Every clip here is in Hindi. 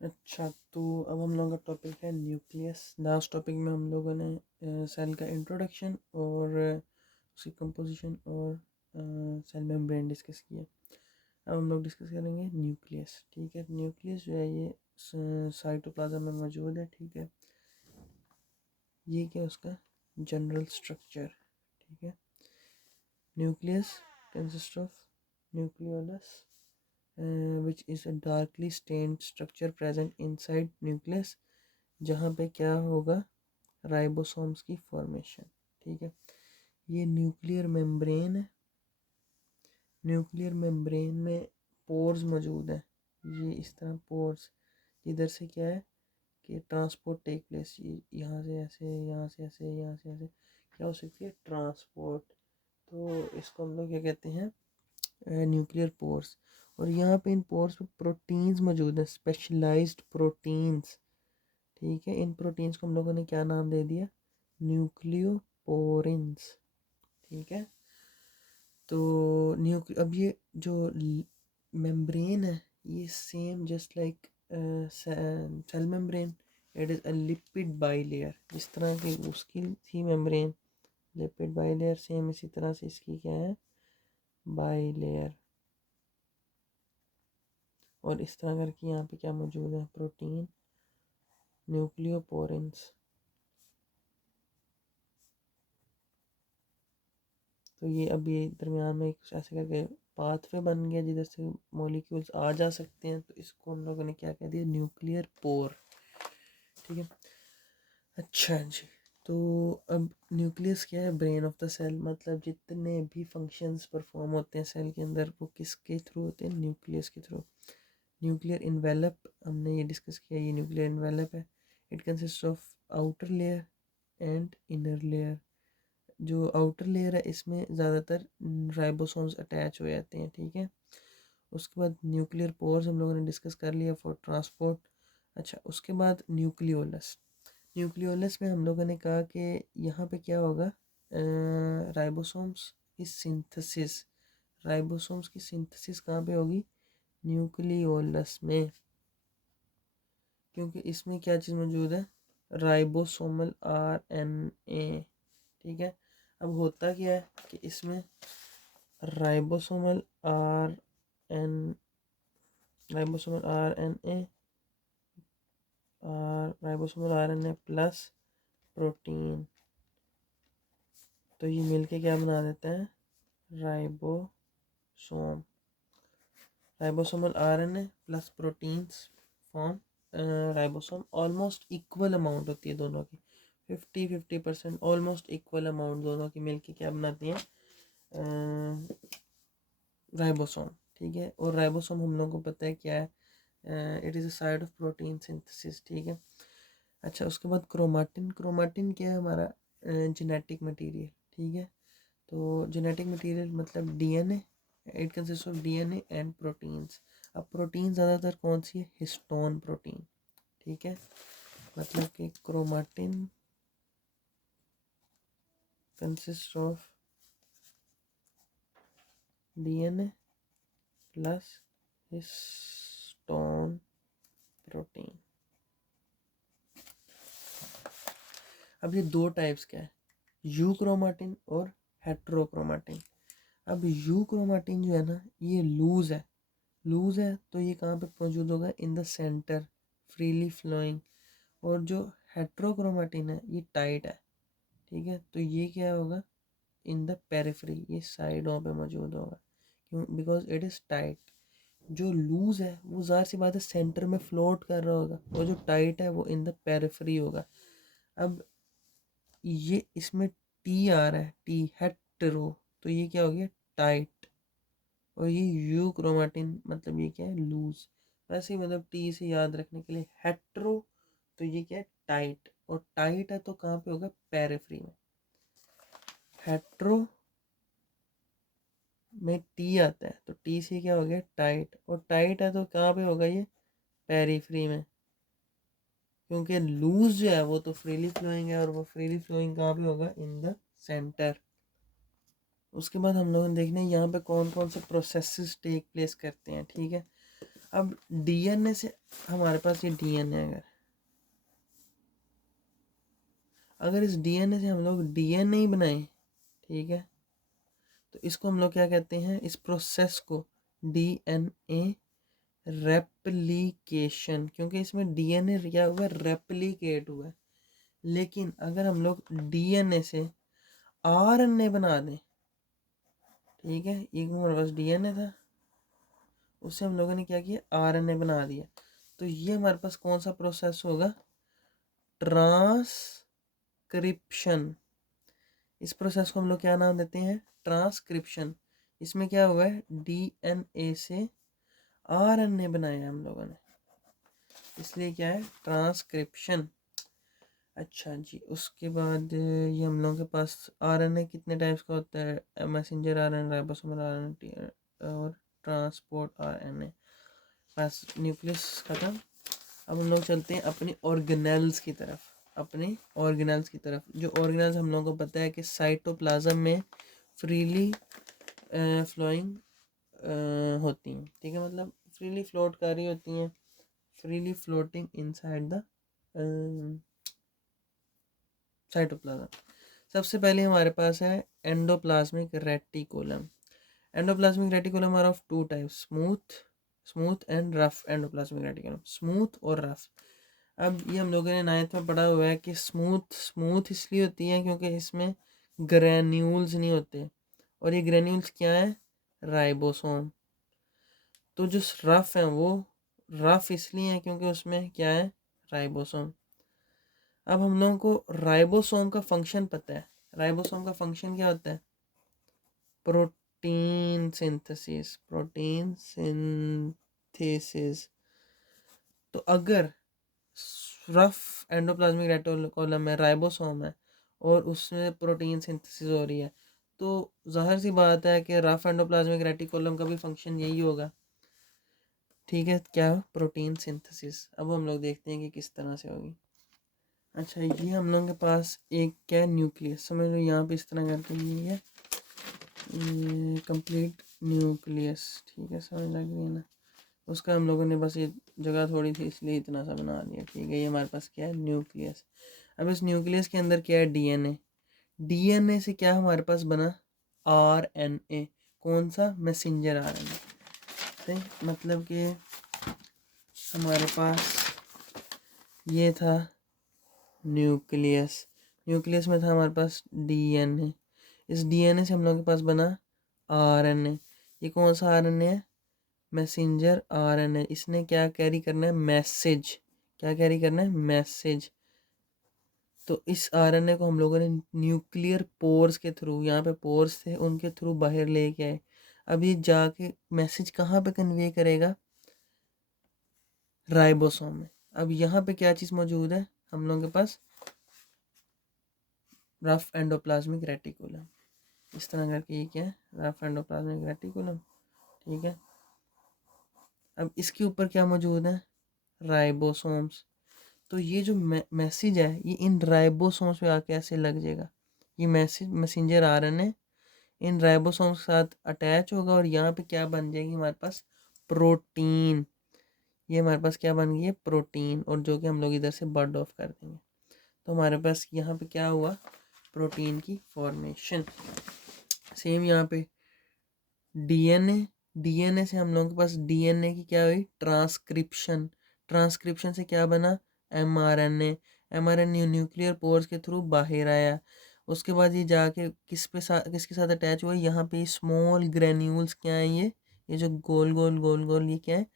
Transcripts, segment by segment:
अच्छा, तो अब हम लोगों का टॉपिक है न्यूक्लियस। लास्ट टॉपिक में हम लोगों ने सेल का इंट्रोडक्शन और उसकी कंपोजिशन और सेल मेम्ब्रेन डिस्कस किया। अब हम लोग डिस्कस करेंगे न्यूक्लियस। ठीक है, न्यूक्लियस जो है ये साइटोप्लाज्म में मौजूद है। ठीक है, ये क्या उसका जनरल स्ट्रक्चर। ठीक है, nucleus consist of nucleolus which is a darkly stained structure present inside nucleus, जहाँ पे क्या होगा, राइबोसोम्स की फॉर्मेशन। ठीक है, ये न्यूक्लियर मेम्ब्रेन है। न्यूक्लियर मेम्ब्रेन में पोर्स मौजूद है। ये इस तरह पोर्स, इधर से क्या है कि ट्रांसपोर्ट टेक प्लेस, यहाँ से ऐसे, यहाँ से ऐसे, यहाँ से ऐसे क्या हो सकती है, ट्रांसपोर्ट। तो इसको हम लोग क्या कहते हैं, न्यूक्लियर पोर्स। और यहाँ पे इन पोर्स पे प्रोटीन्स मौजूद हैं, स्पेशलाइज्ड प्रोटीन्स। ठीक है, इन प्रोटीन्स को हम लोगों ने क्या नाम दे दिया, न्यूक्लियोपोरिन्स। ठीक है, तो अब ये जो मेम्ब्रेन है, ये same just like cell membrane, it is a lipid bilayer. जिस तरह की उसकी थी मेम्ब्रेन लिपिड बाइलेयर, सेम इसी तरह से इसकी क्या है, बाइलेयर। और इस तरह करके यहाँ पे क्या मौजूद है, प्रोटीन, न्यूक्लियोपोरिन्स। तो ये अब ये दरमियान में कुछ ऐसे करके पाथवे बन गया जिधर से मॉलिक्यूल्स आ जा सकते हैं, तो इसको हम लोगों ने क्या कह दिया, न्यूक्लियर पोर। ठीक है, अच्छा जी। तो अब न्यूक्लियस क्या है, ब्रेन ऑफ द सेल, मतलब जितने भी फंक्शंस परफॉर्म होते हैं सेल के अंदर वो किसके थ्रू होते हैं, न्यूक्लियस के थ्रू। न्यूक्लियर इन्वेलप हमने ये डिस्कस किया, ये न्यूक्लियर इन्वेलप है। It consist of outer layer and inner layer. जो आउटर लेयर है इसमें ज़्यादातर राइबोसोम्स अटैच हो जाते हैं। ठीक है, उसके बाद न्यूक्लियर पोर्स हम लोगों ने डिस्कस कर लिया फॉर ट्रांसपोर्ट। अच्छा, उसके बाद न्यूक्लियोलस। न्यूक्लियोलस में हम लोगों ने कहा कि यहाँ पे क्या होगा, राइबोसोम्स की सिंथेसिस। राइबोसोम्स की सिंथेसिस कहाँ पे होगी, न्यूक्लियोलस में, क्योंकि इसमें क्या चीज़ मौजूद है, राइबोसोमल आरएनए। ठीक है, अब होता क्या है कि इसमें ribosomal R N ribosomal R N A plus protein, तो ये मिलके क्या बना देता है, ribosome. Ribosomal RNA plus proteins form ribosome. Almost equal amount होती है दोनों की, 50-50% ऑलमोस्ट इक्वल अमाउंट दोनों की मिलके क्या बनाती हैं, राइबोसोम। ठीक है, और राइबोसोम हम लोगों को पता है क्या है, it is a side of protein synthesis. ठीक है, अच्छा, उसके बाद क्रोमाटिन। क्रोमाटिन क्या है, हमारा जेनेटिक मटेरियल। ठीक है, तो जेनेटिक मटेरियल मतलब DNA, it consist of DNA and proteins. अब प्रोटीन ज़्यादातर कौन सी है, हिस्टोन प्रोटीन। ठीक है, मतलब कि chromatin consist of DNA plus histone protein. अब ये दो टाइप्स क्या है, यू क्रोमाटिन और हेट्रोक्रोमाटिन। अब यू क्रोमाटिन जो है ना, ये लूज है। लूज है तो ये कहाँ पे मौजूद होगा, in the centre, freely flowing. और जो हेट्रोक्रोमाटिन है ये टाइट है। ठीक है, तो ये क्या होगा, इन द पेरिफेरी, ये साइडों पे मौजूद होगा। क्यों, बिकॉज इट इज़ टाइट। जो लूज है वो ज़ाहिर सी बात है सेंटर में फ्लोट कर रहा होगा, और जो टाइट है वो इन द पेरिफेरी होगा। अब ये इसमें टी आ रहा है, टी हेट्रो, तो ये क्या हो गया, टाइट। और ये यू क्रोमाटिन मतलब ये क्या है, लूज। वैसे ही मतलब टी से याद रखने के लिए, हेट्रो तो ये क्या है, टाइट। और टाइट है तो कहाँ पे होगा, पेरिफेरी में। हेट्रो में टी आता है तो टी से क्या हो गया, टाइट। और टाइट है तो कहाँ पे होगा ये, पेरिफेरी में। क्योंकि लूज जो है वो तो फ्रीली फ्लोइंग है, और वो फ्रीली फ्लोइंग कहाँ पे होगा, इन द सेंटर। उसके बाद हम लोगों ने देखना है यहाँ पे कौन कौन से प्रोसेसेस टेक प्लेस करते हैं। ठीक है, अब डीएनए से हमारे पास ये डीएनए अगर इस डीएनए से हम लोग डीएनए ही बनाएं, ठीक है, तो इसको हम लोग क्या कहते हैं, इस प्रोसेस को डीएनए रेप्लिकेशन, क्योंकि इसमें डीएनए क्या हुआ है, रेप्लिकेट हुआ है। लेकिन अगर हम लोग डीएनए से आरएनए बना दें, ठीक है, एक हमारे पास डीएनए था, उससे हम लोगों ने क्या किया, आरएनए बना दिया, तो ये हमारे पास कौन सा प्रोसेस होगा, ट्रांसक्रिप्शन। इस प्रोसेस को हम लोग क्या नाम देते हैं, ट्रांसक्रिप्शन। इसमें क्या हुआ है, डीएनए से आरएनए बनाया हम लोगों ने, इसलिए क्या है, ट्रांसक्रिप्शन। अच्छा जी, उसके बाद ये हम लोगों के पास आरएनए कितने टाइप्स का होता है, मैसेंजर आरएनए, राइबोसोमल आरएनए और ट्रांसपोर्ट आरएनए। बस न्यूक्लियस खत्म। अब हम लोग चलते हैं अपने ऑर्गेनेल्स की तरफ, अपने ऑर्गेनेल्स की तरफ। जो ऑर्गेनेल्स हम लोगों को पता है कि साइटोप्लाज्म में फ्रीली फ्लोइंग होती हैं, ठीक है, मतलब फ्रीली फ्लोट कर रही होती हैं, freely floating inside the cytoplasm. सबसे पहले हमारे पास है endoplasmic reticulum. Endoplasmic reticulum are of two types, smooth and rough endoplasmic reticulum, smooth और रफ। अब ये हम लोगों ने नाइन्थ में पढ़ा हुआ है कि स्मूथ इसलिए होती है क्योंकि इसमें ग्रेन्यूल्स नहीं होते, और ये ग्रेन्यूल्स क्या है, राइबोसोम। तो जो रफ है वो रफ इसलिए है क्योंकि उसमें क्या है, राइबोसोम। अब हम लोगों को राइबोसोम का फंक्शन पता है। राइबोसोम का फंक्शन क्या होता है, प्रोटीन सिंथेसिस, प्रोटीन सिंथेसिस। तो अगर रफ एंडोप्लाज्मिक रेटिकुलम में राइबोसोम है और उसमें प्रोटीन सिंथेसिस हो रही है, तो जाहिर सी बात है कि रफ एंडोप्लाज्मिक रेटिकुलम का भी फंक्शन यही होगा, ठीक है, क्या, प्रोटीन सिंथेसिस। अब हम लोग देखते हैं कि किस तरह से होगी। अच्छा, ये हम लोगों के पास एक क्या, न्यूक्लियस, समझ लो यहाँ पे इस तरह करके ये है कंप्लीट न्यूक्लियस, ठीक है, समझ लग रही है ना। उसका हम लोगों ने बस ये जगह थोड़ी थी इसलिए इतना सा बना दिया, ठीक है, ये हमारे पास क्या है, न्यूक्लियस। अब इस न्यूक्लियस के अंदर क्या है, डीएनए। डीएनए से क्या हमारे पास बना, आरएनए। कौन सा, मैसेंजर आरएनए से, मतलब कि हमारे पास ये था न्यूक्लियस, न्यूक्लियस में था हमारे पास डीएनए। इस डीएनए से हम लोगों के पास बना आरएनए। ये कौन सा आरएनए है, मैसेंजर आरएनए। इसने क्या कैरी करना है, मैसेज। क्या कैरी करना है, मैसेज। तो इस आरएनए को हम लोगों ने न्यूक्लियर पोर्स के थ्रू, यहाँ पे पोर्स थे उनके थ्रू बाहर लेके आए। अब ये जाके मैसेज कहाँ पे कन्वे करेगा, राइबोसोम में। अब यहाँ पे क्या चीज़ मौजूद है हम लोगों के पास, रफ एंडोप्लाज्मिक रेटिकुलम। इस तरह करके ये क्या है, रफ एंडोप्लाज्मिक रेटिकुलम, ठीक है। अब इसके ऊपर क्या मौजूद है, राइबोसोम्स। तो ये जो मैसेज है ये इन राइबोसोम्स पे आके ऐसे लग जाएगा। ये मैसेज मैसेंजर आरएनए इन राइबोसोम्स के साथ अटैच होगा और यहाँ पे क्या बन जाएगी हमारे पास, प्रोटीन। ये हमारे पास क्या बन गई है, प्रोटीन, और जो कि हम लोग इधर से बर्ड ऑफ कर देंगे। तो हमारे पास यहाँ पे क्या हुआ, प्रोटीन की फॉर्मेशन। सेम यहाँ पे डीएनए, डीएनए से हम लोगों के पास डीएनए की क्या हुई, ट्रांसक्रिप्शन। ट्रांसक्रिप्शन से क्या बना, एमआरएनए। एमआरएनए न्यूक्लियर पोर्स के थ्रू बाहर आया। उसके बाद ये जाके किसके साथ अटैच हुआ, यहाँ पे स्मॉल ग्रेन्यूल्स क्या है, ये जो गोल गोल गोल गोल ये क्या है,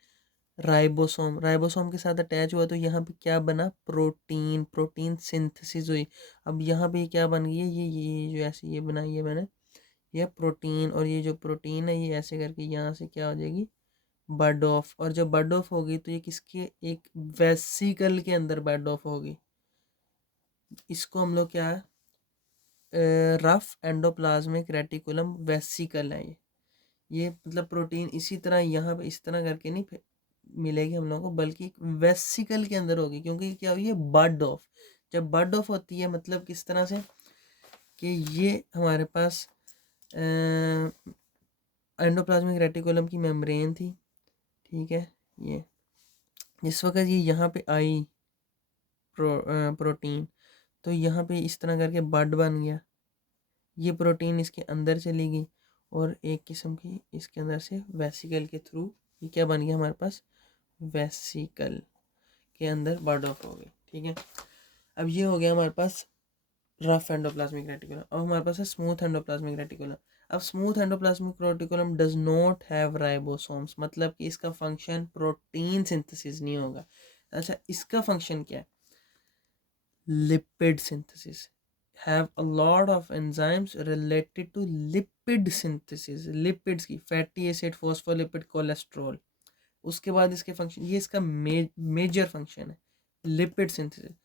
राइबोसोम। राइबोसोम के साथ अटैच हुआ तो यहाँ पे क्या बना, प्रोटीन। प्रोटीन सिंथेसिस हुई। अब यहाँ पे क्या बन गई है, ये जो ऐसे ये बनाई है मैंने, ये प्रोटीन, और ये जो प्रोटीन है ये ऐसे करके यहाँ से क्या हो जाएगी, बर्ड ऑफ। और जब बर्ड ऑफ होगी तो ये किसके, एक वेसिकल के अंदर बर्ड ऑफ होगी। इसको हम लोग क्या है, रफ एंडोप्लाज्मिक रेटिकुलम वेसिकल है ये मतलब प्रोटीन इसी तरह यहाँ पे इस तरह करके नहीं मिलेगी हम लोगों को, बल्कि एक वेसिकल के अंदर होगी, क्योंकि क्या हुई है, बर्ड ऑफ। जब बर्ड ऑफ होती है मतलब किस तरह से, कि ये हमारे पास एंडोप्लाज्मिक रेटिकुलम की मेम्ब्रेन थी, ठीक है, ये जिस वक्त ये यहाँ पे आई प्रोटीन, तो यहाँ पे इस तरह करके बड बन गया, ये प्रोटीन इसके अंदर चली गई और एक किस्म की इसके अंदर से वेसिकल के थ्रू ये क्या बन गया हमारे पास, वेसिकल के अंदर बर्ड ऑफ हो गई। ठीक है, अब ये हो गया हमारे पास रफ एंडोप्लाज्मिक रेटिकुलम। अब हमारे पास है स्मूथ एंडोप्लाज्मिक रेटिकुलम। अब smooth endoplasmic reticulum does not have ribosomes, मतलब कि इसका फंक्शन प्रोटीन सिंथेसिस नहीं होगा। अच्छा, इसका फंक्शन क्या है, lipid synthesis, have a lot of enzymes related to lipid synthesis, lipids की, फैटी एसिड, फॉस्फोलिपिड, कोलेस्ट्रॉल। उसके बाद इसके फंक्शन, ये इसका मेजर फंक्शन है, लिपिड सिंथेसिस।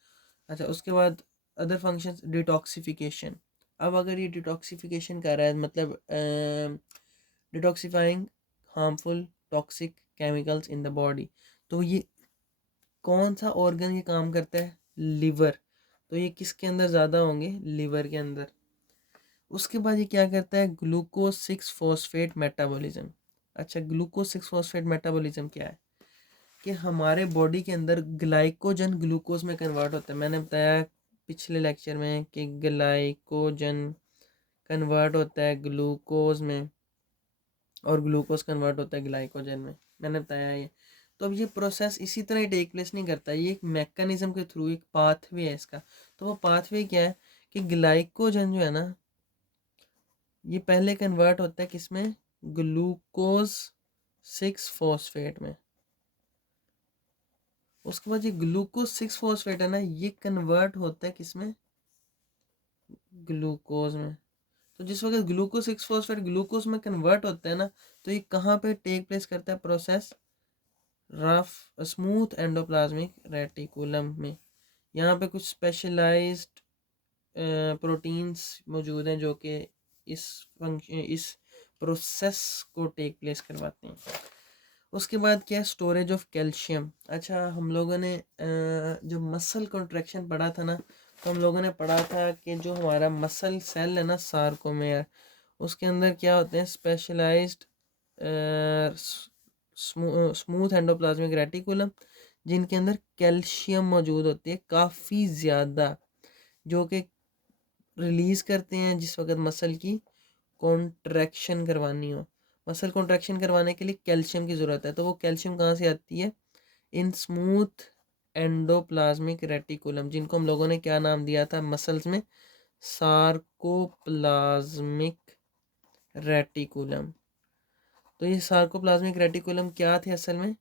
अच्छा, उसके बाद अदर फंक्शंस, डिटॉक्सिफिकेशन। अब अगर ये डिटॉक्सिफिकेशन कर रहा है, मतलब detoxifying harmful toxic chemicals in the body, तो ये कौन सा ऑर्गन ये काम करता है, लिवर, तो ये किसके अंदर ज़्यादा होंगे, लिवर के अंदर। उसके बाद ये क्या करता है, ग्लूकोज 6 फॉस्फेट मेटाबॉलिज्म। अच्छा, ग्लूकोज 6 फॉस्फेट मेटाबॉलिज्म क्या है, कि हमारे बॉडी के अंदर ग्लाइकोजन ग्लूकोज में कन्वर्ट होता है। मैंने बताया पिछले लेक्चर में कि ग्लाइकोजन कन्वर्ट होता है ग्लूकोज में और ग्लूकोज कन्वर्ट होता है ग्लाइकोजन में, मैंने बताया ये। तो अब ये प्रोसेस इसी तरह ही टेक प्लेस नहीं करता, ये एक मैकेनिज्म के थ्रू, एक पाथवे है इसका। तो वो पाथवे क्या है कि ग्लाइकोजन जो है ना, ये पहले कन्वर्ट होता है किसमें, ग्लूकोज 6 फॉस्फेट में। उसके बाद ये ग्लूकोज 6 फॉस्फेट है ना, ये कन्वर्ट होता है किसमें, ग्लूकोज में। तो जिस वक्त ग्लूकोज 6 फॉस्फेट ग्लूकोज में कन्वर्ट होता है ना, तो ये कहाँ पे टेक प्लेस करता है process, rough smooth endoplasmic reticulum में। यहाँ पे कुछ स्पेशलाइज्ड प्रोटीन्स मौजूद हैं जो कि इस प्रोसेस को टेक प्लेस करवाते हैं। उसके बाद क्या है, स्टोरेज ऑफ कैल्शियम। अच्छा, हम लोगों ने जब मसल कॉन्ट्रैक्शन पढ़ा था ना, तो हम लोगों ने पढ़ा था कि जो हमारा मसल सेल है ना, सार्कोमेयर, उसके अंदर क्या होते हैं, स्पेशलाइज्ड स्मूथ एंडोप्लाज्मिक रेटिकुलम, जिनके अंदर कैल्शियम मौजूद होती है काफ़ी ज़्यादा, जो कि रिलीज़ करते हैं जिस वक्त मसल की कॉन्ट्रैक्शन करवानी हो। मसल कॉन्ट्रैक्शन करवाने के लिए कैल्शियम की ज़रूरत है, तो वो कैल्शियम कहाँ से आती है, इन स्मूथ एंडोप्लाज्मिक रेटिकुलम, जिनको हम लोगों ने क्या नाम दिया था मसल्स में, सार्कोप्लाज्मिक रेटिकुलम। तो ये सार्कोप्लाज्मिक रेटिकुलम क्या थे असल में,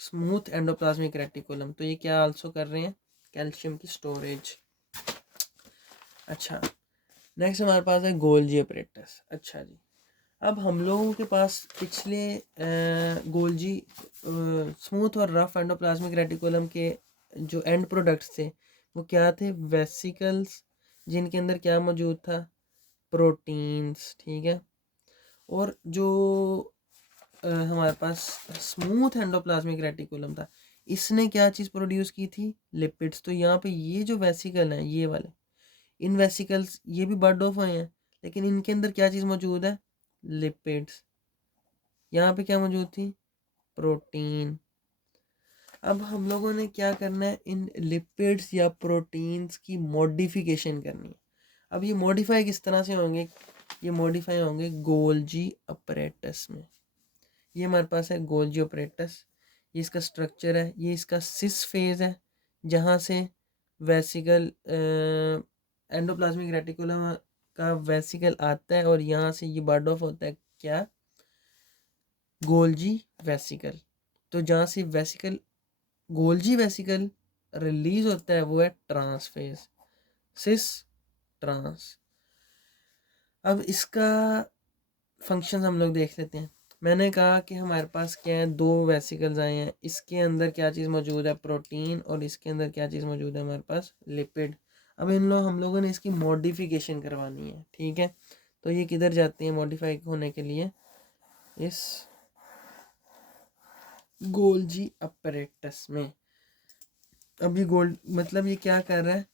स्मूथ एंडोप्लाज्मिक रेटिकुलम। तो ये क्या आल्सो कर रहे हैं, कैल्शियम की स्टोरेज। अच्छा, नेक्स्ट हमारे पास है गोल्जी अपरेटस। अच्छा जी, अब हम लोगों के पास पिछले गोल्जी स्मूथ और रफ एंडोप्लाज्मिक रेटिकुलम के जो एंड प्रोडक्ट्स थे वो क्या थे, वेसिकल्स, जिनके अंदर क्या मौजूद था, प्रोटीन्स। ठीक है, और जो हमारे पास स्मूथ एंडोप्लाज्मिक रेटिकुलम था, इसने क्या चीज़ प्रोड्यूस की थी, लिपिड्स। तो यहाँ पे ये जो वेसिकल हैं, ये वाले, इन वेसिकल्स ये भी बर्ड ऑफ हुए हैं, लेकिन इनके अंदर क्या चीज़ मौजूद है, लिपिड्स। यहाँ पे क्या मौजूद थी, प्रोटीन। अब हम लोगों ने क्या करना है, इन लिपिड्स या प्रोटीन्स की मॉडिफिकेशन करनी है। अब ये मॉडिफाई किस तरह से होंगे, ये मॉडिफाई होंगे गोल्जी अपरेटस में। ये हमारे पास है गोल्जी अपरेटस, ये इसका स्ट्रक्चर है, ये इसका सिस फेज है, जहाँ से वेसिकल एंडोप्लाज्मिक रेटिकुलम का वेसिकल आता है और यहाँ से ये बर्ड ऑफ होता है क्या, गोल्जी वेसिकल। तो जहाँ से वेसिकल गोल्जी वेसिकल रिलीज होता है वो है ट्रांसफेज, सिस ट्रांस। अब इसका फंक्शन हम लोग देख लेते हैं। मैंने कहा कि हमारे पास क्या है, दो वेसिकल्स आए हैं, इसके अंदर क्या चीज़ मौजूद है, प्रोटीन, और इसके अंदर क्या चीज़ मौजूद है हमारे पास, लिपिड। अब हम लोगों ने इसकी मॉडिफिकेशन करवानी है। ठीक है, तो ये किधर जाते हैं मॉडिफाई होने के लिए, इस गोल्जी अपरेटस में। अब ये गोल्ड मतलब ये क्या कर रहा है,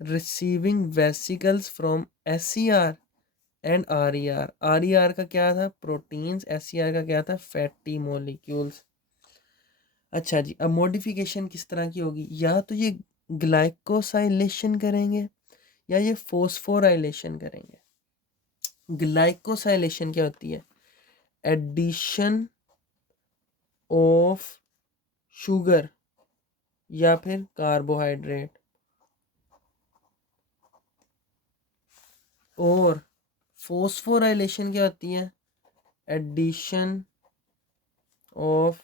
receiving vesicles from SCR and R का क्या था, प्रोटीन्स, एस का क्या था, फैटी मॉलिक्यूल्स। अच्छा जी, अब मॉडिफिकेशन किस तरह की होगी, या तो ये ग्लाइकोसाइलेशन करेंगे या ये फोस्फोराइलेशन करेंगे। ग्लाइकोसाइलेशन क्या होती है, एडिशन ऑफ शुगर या फिर कार्बोहाइड्रेट, और फोस्फोराइलेशन क्या होती है, एडिशन ऑफ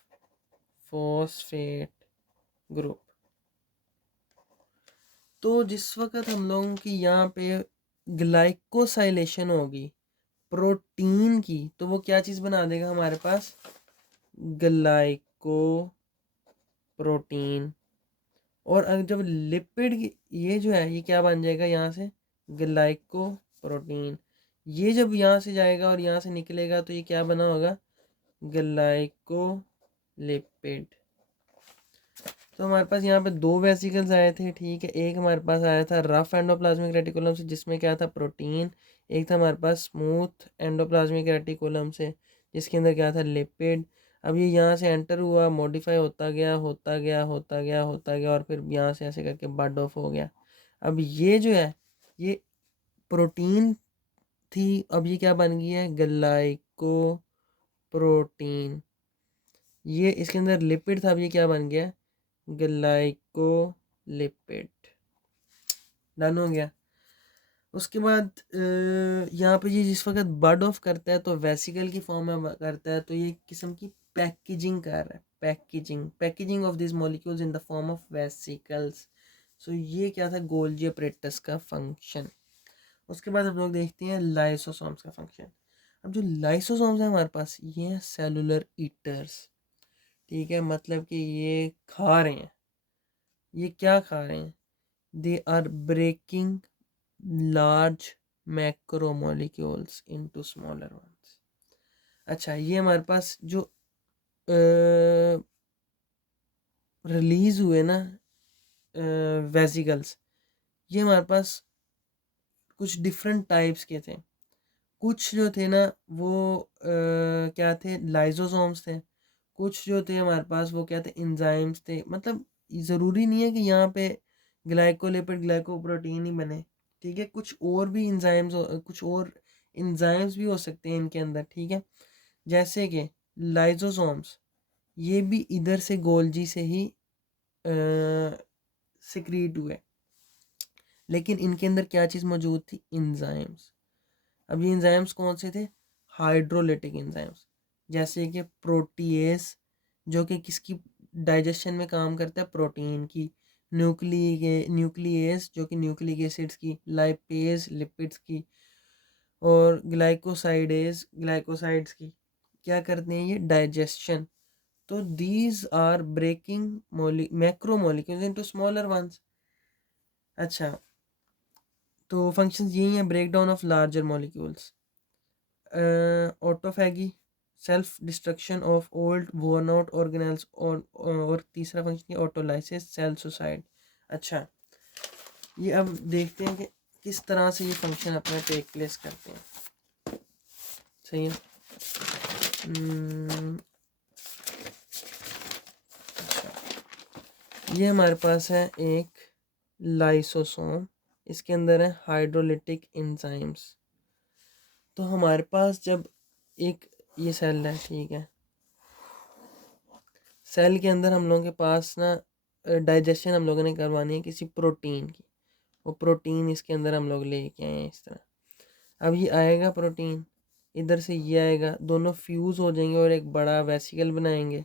फॉस्फेट ग्रुप। तो जिस वक्त हम लोगों की यहाँ पे ग्लाइकोसाइलेशन होगी प्रोटीन की, तो वो क्या चीज़ बना देगा हमारे पास, ग्लाइको प्रोटीन। और अगर जब लिपिड ये जो है ये क्या बन जाएगा यहाँ से, ग्लाइको प्रोटीन। ये जब यहाँ से जाएगा और यहाँ से निकलेगा तो ये क्या बना होगा, ग्लाइको लिपिड। तो हमारे पास यहाँ पे दो वेसिकल्स आए थे, ठीक है। एक हमारे पास आया था रफ एंडोप्लाज्मिक रेटिकुलम से, जिसमें क्या था, प्रोटीन। एक था हमारे पास स्मूथ एंडोप्लाज्मिक रेटिकुलम से, जिसके अंदर क्या था, लिपिड। अब ये यहाँ से एंटर हुआ, मॉडिफाई होता गया होता गया होता गया होता गया, और फिर यहाँ से ऐसे करके बड ऑफ हो गया। अब ये जो है ये प्रोटीन थी, अब ये क्या बन गई है, ग्लाइको प्रोटीन। ये इसके अंदर लिपिड था, अब ये क्या बन गया, ग्लाइकोलिपिड। डन हो गया। उसके बाद यहाँ पे ये जिस वक्त बर्ड ऑफ करता है तो वेसिकल की फॉर्म में करता है, तो ये किस्म की पैकेजिंग कर रहा है, packaging of this molecules in the form of vesicles. So ये क्या था, गोल्जी अपरेटस का फंक्शन। उसके बाद हम लोग देखते हैं लाइसोसोम्स का फंक्शन। अब जो लाइसोसोम्स है हमारे पास, ये हैं सेलुलर ईटर्स, ठीक है। मतलब कि ये खा रहे हैं, ये क्या खा रहे हैं, they are breaking large macromolecules into smaller ones. अच्छा, ये हमारे पास जो रिलीज हुए ना वेसिकल्स, ये हमारे पास कुछ डिफरेंट टाइप्स के थे। कुछ जो थे ना वो क्या थे, लाइजोसोम्स थे। कुछ जो थे हमारे पास वो क्या थे, इंजाइम्स थे। मतलब ज़रूरी नहीं है कि यहाँ पे ग्लाइकोलिपिड ग्लाइकोप्रोटीन ही बने, ठीक है। कुछ और भी इंजाइम्स, कुछ और इंजाइम्स भी हो सकते हैं इनके अंदर, ठीक है। जैसे कि लाइजोसोम्स, ये भी इधर से गोल्जी से ही सिक्रीट हुए, लेकिन इनके अंदर क्या चीज़ मौजूद थी, इंजाइम्स। अब ये इंजाइम्स कौन से थे, हाइड्रोलिटिक इंजाइम्स। जैसे कि प्रोटीएस, जो कि किसकी डाइजेशन में काम करता है, प्रोटीन की। न्यूक्लियस, जो कि न्यूक्लिक एसिड्स की। लाइपेज, लिपिड्स की। और ग्लाइकोसाइडेज, ग्लाइकोसाइड्स की। क्या करते हैं ये, डाइजेशन। तो these are breaking macro molecules into smaller ones. अच्छा, तो फंक्शंस यही हैं, break down of larger molecules, autophagy, self destruction of old worn out organelles, और तीसरा फंक्शन ऑटोलाइसिस, सेल सुसाइड। अच्छा, ये अब देखते हैं कि किस तरह से ये फंक्शन अपना टेक प्लेस करते हैं। सही है। ये हमारे पास है एक लाइसोसोम, इसके अंदर है हाइड्रोलिटिक एंजाइम्स। तो हमारे पास जब एक ये सेल है, ठीक है, सेल के अंदर हम लोगों के पास ना डाइजेशन हम लोगों ने करवानी है किसी प्रोटीन की। वो प्रोटीन इसके अंदर हम लोग लेके आए हैं इस तरह। अब ये आएगा प्रोटीन, इधर से ये आएगा, दोनों फ्यूज़ हो जाएंगे और एक बड़ा वेसिकल बनाएंगे।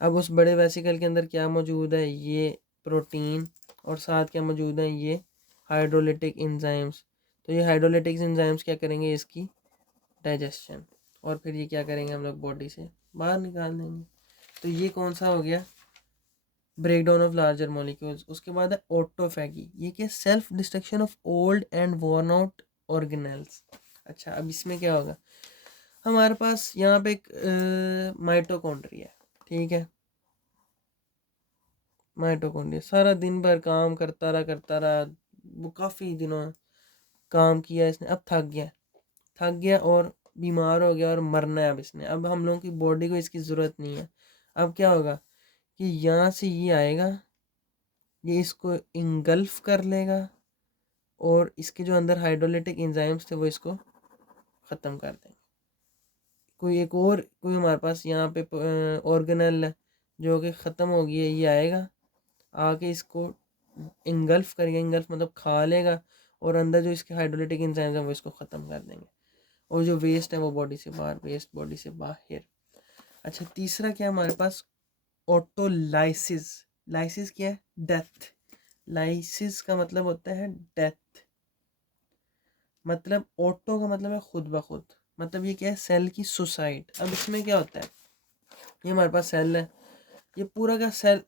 अब उस बड़े वेसिकल के अंदर क्या मौजूद है, ये प्रोटीन, और साथ क्या मौजूद है, ये हाइड्रोलिटिक एंजाइम्स। तो ये हाइड्रोलिटिक एंजाइम्स क्या करेंगे, इसकी डाइजेशन, और फिर ये क्या करेंगे, हम लोग बॉडी से बाहर निकाल देंगे। तो ये कौन सा हो गया, break down of larger molecules. उसके बाद है ऑटोफैगी, ये क्या, self destruction of old and worn out organelles. अच्छा, अब इसमें क्या होगा, हमारे पास यहाँ पे एक माइटोकॉन्ड्रिया है, ठीक है। माइटोकॉन्ड्रिया सारा दिन भर काम करता रहा, वो काफ़ी दिनों काम किया इसने, अब थक गया। थक गया और बीमार हो गया और मरना है अब इसने, अब हम लोगों की बॉडी को इसकी ज़रूरत नहीं है। अब क्या होगा कि यहाँ से ये आएगा, ये इसको इंगल्फ कर लेगा और इसके जो अंदर हाइड्रोलिटिक एंजाइम्स थे वो इसको ख़त्म कर देंगे। कोई हमारे पास यहाँ पे ऑर्गेनेल है जो कि ख़त्म हो गई है, ये आएगा आके इसको इंगल्फ करेगा, इंगल्फ मतलब खा लेगा और अंदर जो इसके हाइड्रोलिटिक एंजाइम्स हैं वो इसको ख़त्म कर देंगे और जो वेस्ट है वो बॉडी से बाहर, वेस्ट बॉडी से बाहर। अच्छा, तीसरा क्या है हमारे पास, ऑटोलाइसिस। लाइसिस क्या है? डेथ। लाइसिस का मतलब होता है डेथ। मतलब ऑटो का मतलब है खुद ब खुद, मतलब ये क्या है, सेल की सुसाइड। अब इसमें क्या होता है, ये हमारे पास सेल है, ये पूरा का सेल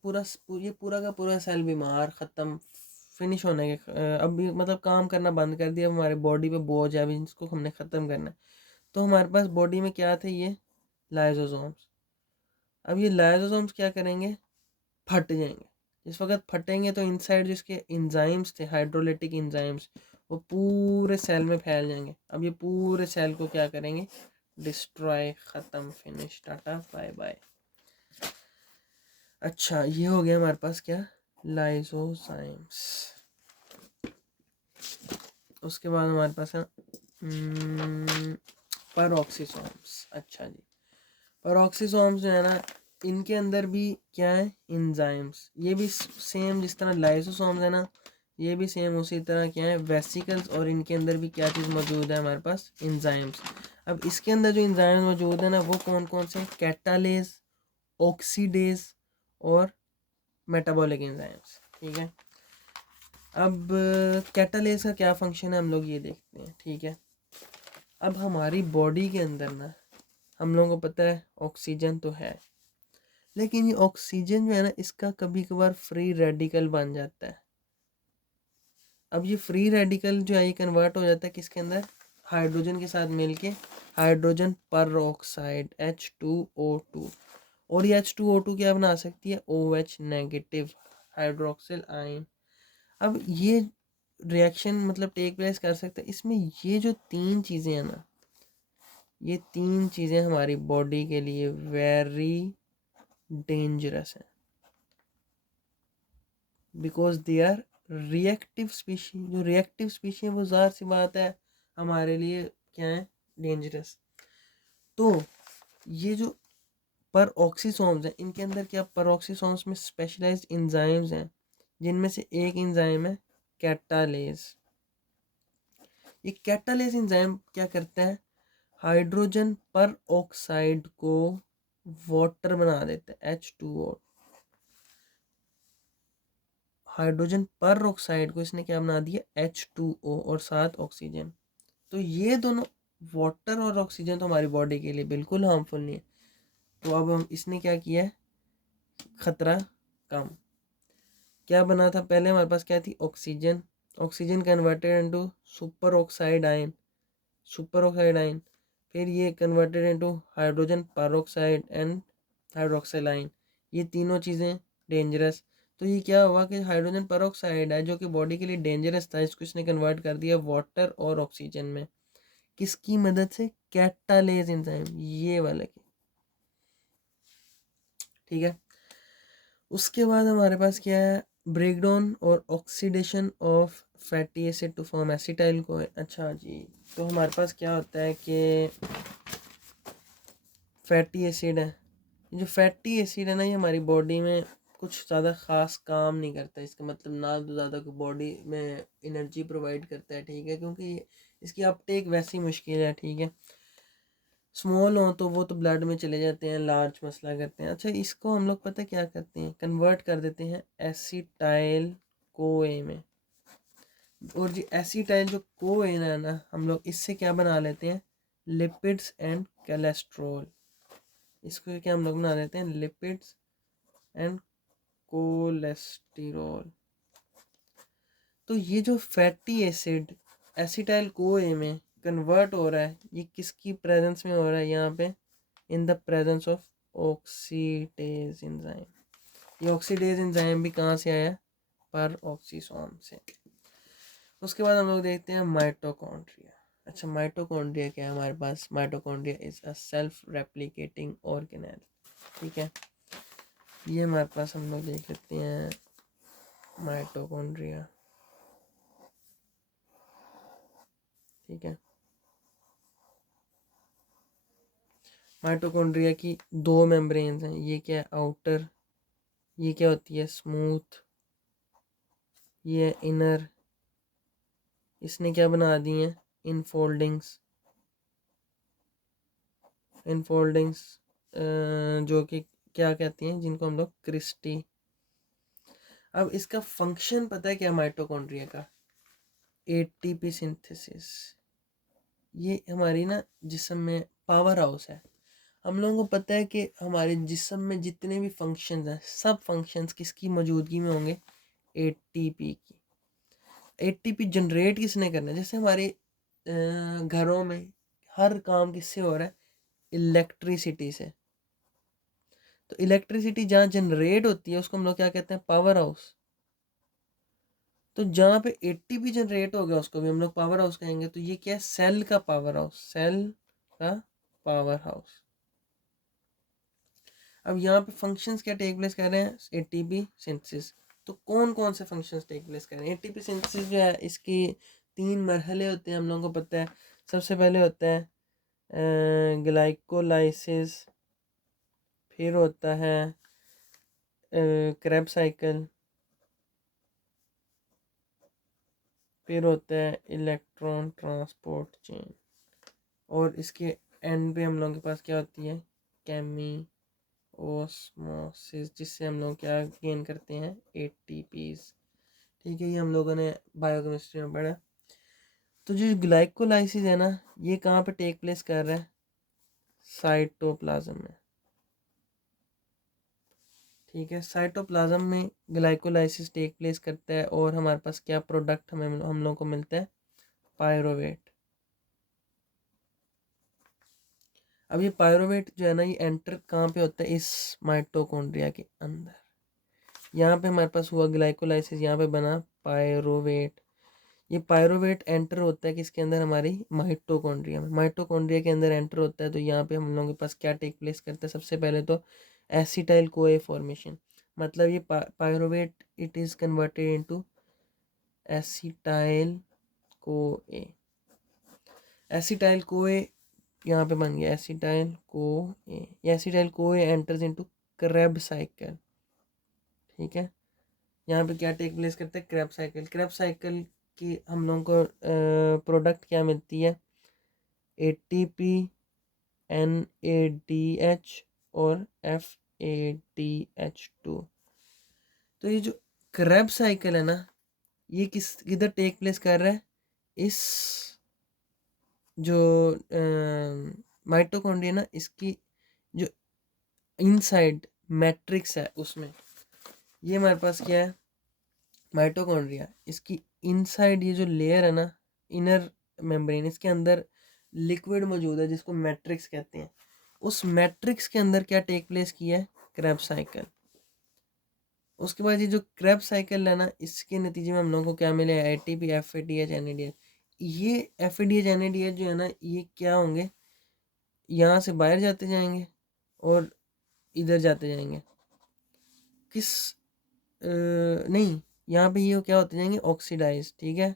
ये पूरा का पूरा सेल बीमार, ख़त्म, फिनिश होने के अब ये मतलब काम करना बंद कर दिया, हमारे बॉडी पे बोझ है, अभी इसको हमने ख़त्म करना है। तो हमारे पास बॉडी में क्या थे, ये लाइसोसोम्स। अब ये लाइसोसोम्स क्या करेंगे, फट जाएंगे। जिस वक्त फटेंगे तो इनसाइड जो इसके इंजाइम्स थे, हाइड्रोलिटिक इंजाइम्स, वो पूरे सेल में फैल जाएंगे। अब ये पूरे सेल को क्या करेंगे, डिस्ट्रॉय, ख़त्म, फिनिश, टाटा बाय बाय। अच्छा, ये हो गया हमारे पास क्या, लाइसोजाइम्स। उसके बाद हमारे पास है पेरोक्सिसोम्स। अच्छा जी, पेरोक्सिसोम्स जो है ना, इनके अंदर भी क्या है, इंजाइम्स। ये भी सेम जिस तरह लाइसोसोम्स है ना, ये भी सेम उसी तरह क्या है, वेसिकल्स, और इनके अंदर भी क्या चीज़ मौजूद है हमारे पास, इंजाइम्स। अब इसके अंदर जो इंजाइम्स मौजूद है ना, वो कौन कौन से, कैटालेज, ऑक्सीडेज और मेटाबॉलिक एंजाइम्स। ठीक है, अब कैटालेज का क्या फंक्शन है हम लोग ये देखते हैं। ठीक है, अब हमारी बॉडी के अंदर ना, हम लोगों को पता है ऑक्सीजन तो है, लेकिन ये ऑक्सीजन जो है ना, इसका कभी कभार फ्री रेडिकल बन जाता है। अब ये फ्री रेडिकल जो है, ये कन्वर्ट हो जाता है किसके अंदर, हाइड्रोजन के साथ मिलके हाइड्रोजन पर ऑक्साइड H2O2। और ये H2O2 क्या बना सकती है, OH नेगेटिव, हाइड्रोक्सिल आयन। अब ये रिएक्शन मतलब टेक प्लेस कर सकते हैं इसमें। ये जो तीन चीज़ें हैं ना, ये तीन चीज़ें हमारी बॉडी के लिए वेरी डेंजरस हैं, because they are reactive species. जो रिएक्टिव स्पीशी है वो ज़ाहिर सी बात है हमारे लिए क्या है, डेंजरस। तो ये जो पर ऑक्सीसोम्स हैं, इनके अंदर क्या, पर ऑक्सीसोम्स में स्पेशलाइज्ड इंजाइम्स हैं, जिनमें से एक इंजाइम है कैटालेज। ये कैटालेज इंजाइम क्या करता है, हाइड्रोजन पर ऑक्साइड को वाटर बना देता है H2O। हाइड्रोजन पर ऑक्साइड को इसने क्या बना दिया, H2O, और साथ ऑक्सीजन। तो ये दोनों, वाटर और ऑक्सीजन, तो हमारी बॉडी के लिए बिल्कुल हार्मफुल नहीं है। तो अब हम इसने क्या किया है, खतरा कम। क्या बना था पहले, हमारे पास क्या थी, oxygen. Oxygen converted into super oxide ion, super oxide ion. फिर ये converted into hydrogen peroxide and hydroxyl ion. ये तीनों चीज़ें डेंजरस। तो ये क्या हुआ कि हाइड्रोजन पेरोक्साइड है जो कि बॉडी के लिए डेंजरस था, इसको इसने कन्वर्ट कर दिया वाटर और ऑक्सीजन में। किसकी मदद से, कैटालेज एंजाइम, ये वाले की। ठीक है, उसके बाद हमारे पास क्या है, ब्रेकडाउन और oxidation of fatty acid to form acetyl CoA. अच्छा जी, तो हमारे पास क्या होता है कि फैटी एसिड है। ये जो फैटी एसिड है ना, ये हमारी बॉडी में कुछ ज़्यादा ख़ास काम नहीं करता। इसका मतलब ना तो ज़्यादा बॉडी में एनर्जी प्रोवाइड करता है, ठीक है, क्योंकि इसकी अपटेक वैसी मुश्किल है। ठीक है, स्मॉल हो तो वो तो ब्लड में चले जाते हैं, लार्ज मसला करते हैं। अच्छा, इसको हम लोग पता क्या करते हैं, कन्वर्ट कर देते हैं एसिटाइल कोए में। और जी एसिटाइल जो कोए है ना, हम लोग इससे क्या बना लेते हैं, लिपिड्स एंड कोलेस्ट्रॉल। इसको क्या हम लोग बना देते हैं, लिपिड्स एंड कोलेस्टेरॉल। तो ये जो फैटी एसिड एसिटाइल कोए में कन्वर्ट हो रहा है, ये किसकी प्रेजेंस में हो रहा है, यहाँ पे in the presence of oxidase enzyme. ये ऑक्सीडेज एंजाइम भी कहाँ से आया, पर ऑक्सीसोम से। उसके बाद हम लोग देखते हैं माइटोकॉन्ड्रिया। अच्छा, माइटोकॉन्ड्रिया क्या है हमारे पास? Mitochondria is a self replicating organelle. ठीक है, ये हमारे पास हम लोग देख लेते हैं माइटोकॉन्ड्रिया। ठीक है, माइटोकॉन्ड्रिया की दो मेम्ब्रेन्स हैं। ये क्या है? आउटर। ये क्या होती है? स्मूथ। ये है इनर। इसने क्या बना दी है? इनफोल्डिंग्स। इनफोल्डिंग्स जो कि क्या कहती हैं, जिनको हम लोग क्रिस्टी। अब इसका फंक्शन पता है क्या माइटोकॉन्ड्रिया का? ATP synthesis. ये हमारी ना जिस्म में पावर हाउस है। हम लोगों को पता है कि हमारे जिस्म में जितने भी फंक्शंस हैं, सब फंक्शंस किसकी मौजूदगी में होंगे? एटीपी की। एटीपी जनरेट किसने करना है? जैसे हमारे घरों में हर काम किससे हो रहा है? इलेक्ट्रिसिटी से। तो इलेक्ट्रिसिटी जहाँ जनरेट होती है उसको हम लोग क्या कहते हैं? Power house. तो जहाँ पे एटीपी जनरेट हो गया उसको भी हम लोग पावर हाउस कहेंगे। तो ये क्या है? सेल का पावर हाउस। सेल का पावर हाउस। अब यहाँ पे फंक्शंस क्या टेक प्लेस कर रहे हैं? ATP synthesis. तो कौन कौन से फंक्शंस टेक प्लेस कर रहे हैं? एटीपी सिंथेसिस जो है इसकी 3 मरहले होते हैं, हम लोगों को पता है। सबसे पहले होता है ग्लाइकोलाइसिस, फिर होता है क्रेब साइकिल, फिर होता है इलेक्ट्रॉन ट्रांसपोर्ट चेन, और इसके एंड पे हम लोगों के पास क्या होती है? केमी ओस्मोसिस, जिससे हम लोग क्या गेन करते हैं? एटीपीज। ठीक है, ये हम लोगों ने बायोकेमिस्ट्री में पढ़ा। तो जो ग्लाइकोलाइसिस है ना, ये कहाँ पे टेक प्लेस कर रहा है? साइटोप्लाज्म में। ठीक है, साइटोप्लाज्म में ग्लाइकोलाइसिस टेक प्लेस करता है, और हमारे पास क्या प्रोडक्ट हमें हम लोग को मिलता है? पायरोवेट। अब ये पायरोवेट जो है ना, ये एंटर कहाँ पे होता है? इस माइटोकॉन्ड्रिया के अंदर। यहाँ पे हमारे पास हुआ ग्लाइकोलाइसिस, यहाँ पे बना पायरोवेट। ये पायरोवेट एंटर होता है किसके अंदर? हमारी माइटोकॉन्ड्रिया में। माइटोकॉन्ड्रिया के अंदर एंटर होता है, तो यहाँ पे हम लोगों के पास क्या टेक प्लेस करता है? सबसे पहले तो एसिटाइल कोए फॉर्मेशन। मतलब ये pyruvate it is converted into acetyl CoA. Acetyl CoA यहाँ पे बन गया acetyl CoA. Acetyl CoA enters into Krebs cycle. ठीक है, यहाँ पे क्या टेक प्लेस करते हैं? Krebs cycle. क्रेब साइकिल की हम लोगों को प्रोडक्ट क्या मिलती है? एटीपी, NADH और FADH2। तो ये जो क्रेब साइकिल है ना, ये किधर टेक प्लेस कर रहा है? इस जो माइटोकॉन्ड्रिया ना, इसकी जो इनसाइड मैट्रिक्स है उसमें। ये हमारे पास क्या है? माइटोकॉन्ड्रिया। इसकी इनसाइड ये जो लेयर है ना, इनर मेम्ब्रेन, इसके अंदर लिक्विड मौजूद है जिसको मैट्रिक्स कहते हैं। उस मैट्रिक्स के अंदर क्या टेक प्लेस किया है? Krebs cycle. उसके बाद ये जो क्रेब साइकिल है ना, इसके नतीजे में हम लोगों को क्या मिले? ATP, FADH, NADH। ये FADH, NADH जो है ना, ये क्या होंगे? यहाँ से बाहर जाते जाएंगे और इधर जाते जाएंगे। किस नहीं, यहाँ पे ये क्या होते जाएंगे? ऑक्सीडाइज। ठीक है,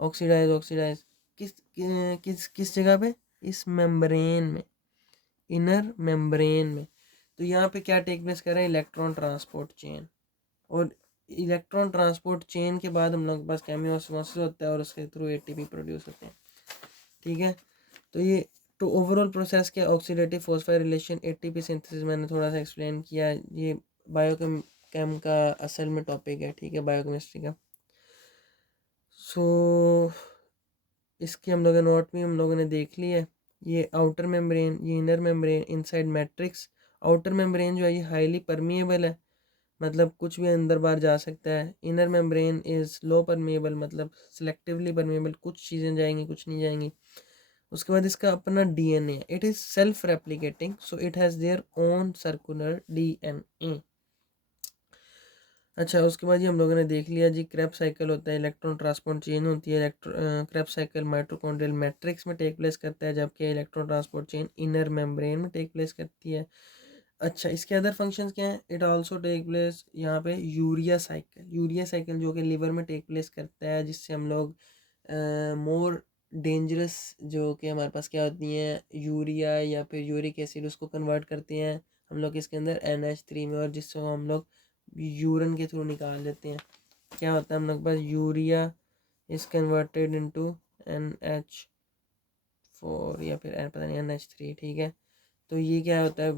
ऑक्सीडाइज ऑक्सीडाइज किस किस जगह पे? इस मेम्ब्रेन में, इनर मेम्ब्रेन में। तो यहाँ पे क्या टेक प्लेस कर रहा है? Electron transport chain. और इलेक्ट्रॉन ट्रांसपोर्ट चेन के बाद हम लोग के पास केमियोस्मोसिस होता है, और उसके थ्रू एटीपी प्रोड्यूस होते हैं। ठीक है, तो ये तो ओवरऑल प्रोसेस के ऑक्सीडेटिव फॉस्फोराइलेशन एटीपी सिंथेसिस मैंने थोड़ा सा एक्सप्लेन किया। ये बायोकेम केम का असल में टॉपिक है। ठीक है, बायोकेमिस्ट्री का। सो इसकी हम लोगों नोट भी हम लोगों ने देख ली है। ये आउटर मेम्ब्रेन, ये inner membrane, inside matrix. Outer membrane जो है ये हाईली परमिएबल है, मतलब कुछ भी अंदर बाहर जा सकता है। Inner membrane is low permeable, मतलब सिलेक्टिवली परमिएबल, कुछ चीज़ें जाएंगी कुछ नहीं जाएंगी। उसके बाद इसका अपना DNA है। It is self replicating, so it has their own circular DNA। अच्छा, उसके बाद ये हम लोगों ने देख लिया जी, क्रेब्स साइकिल होता है, इलेक्ट्रॉन ट्रांसपोर्ट चेन होती है। क्रेब्स साइकिल माइटोकॉन्ड्रियल मैट्रिक्स में टेक प्लेस करता है, जबकि electron transport chain inner membrane में टेक प्लेस करती है। अच्छा, इसके अदर फंक्शंस क्या हैं? इट आल्सो टेक प्लेस यहाँ पे यूरिया साइकिल जो कि लिवर में टेक प्लेस करता है, जिससे हम लोग मोर डेंजरस जो कि हमारे पास क्या होती हैं, यूरिया या फिर यूरिक एसिड, उसको कन्वर्ट करते हैं हम लोग इसके अंदर NH3 में, और जिससे हम लोग यूरन के थ्रू निकाल देते हैं। क्या होता है हम लोग के पास, urea is converted into NH4 या फिर पता नहीं NH3, ठीक है। तो ये क्या होता है,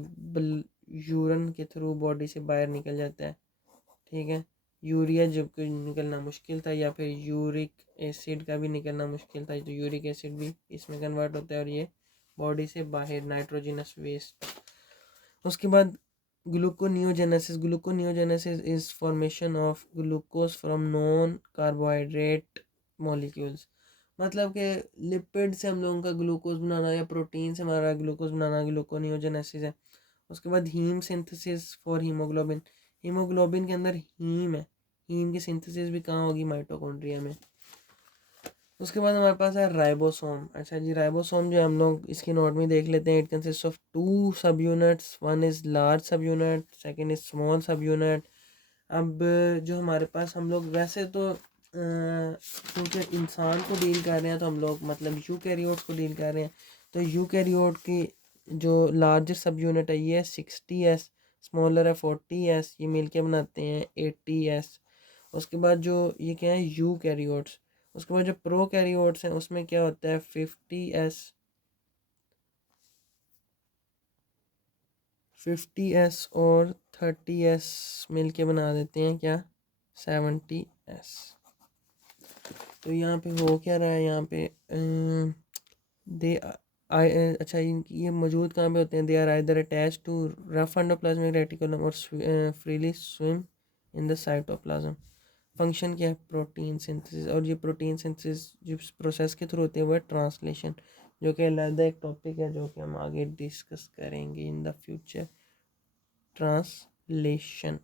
यूरन के थ्रू बॉडी से बाहर निकल जाता है, ठीक है। यूरिया जब निकलना मुश्किल था, या फिर यूरिक एसिड का भी निकलना मुश्किल था, तो यूरिक एसिड भी इसमें कन्वर्ट होता है और ये बॉडी से बाहर नाइट्रोजनस वेस्ट। उसके बाद gluconeogenesis is formation of glucose from non carbohydrate molecules. मतलब कि लिपिड से हम लोगों का ग्लूकोज बनाना या प्रोटीन से हमारा ग्लूकोज बनाना ग्लूकोनियोजेनेसिस है। उसके बाद haem synthesis for haemoglobin. Haemoglobin के अंदर हीम है, हीम की सिंथेसिस भी कहाँ होगी, माइटोकॉन्ड्रिया में। उसके बाद हमारे पास है राइबोसोम। अच्छा जी, राइबोसोम जो हम लोग इसकी नोट में देख लेते हैं, इट कंसिस्ट ऑफ 2 सब यूनिट्स, वन इज़ लार्ज सब यूनिट, सेकेंड इज स्मॉल सब यूनिट। अब जो हमारे पास, हम लोग वैसे तो क्योंकि इंसान को डील कर रहे हैं, तो हम लोग मतलब यूकैरियोट्स को डील कर रहे हैं, तो यूकैरियोट की जो लार्जेस्ट सब यूनिट है ये 60S, स्मॉलर है 40S, ये मिलके बनाते हैं 80S। उसके बाद जो ये क्या है, यूकैरियोट्स। उसके बाद जो प्रोकैरियोट्स हैं उसमें क्या होता है, 50S और 30S मिलके बना देते हैं क्या, 70S। तो यहाँ पे हो क्या रहा है, यहाँ पे दे अच्छा, इनकी ये मौजूद कहाँ पे होते हैं, they are either attach to rough endoplasmic reticulum और freely swim in the cytoplasm. Function क्या है, प्रोटीन सिंथेसिस। और ये प्रोटीन सिंथेसिस जिस प्रोसेस के थ्रू होती है वो है ट्रांसलेशन, जो कि अलग एक टॉपिक है जो कि हम आगे डिस्कस करेंगे इन द फ्यूचर, ट्रांसलेशन।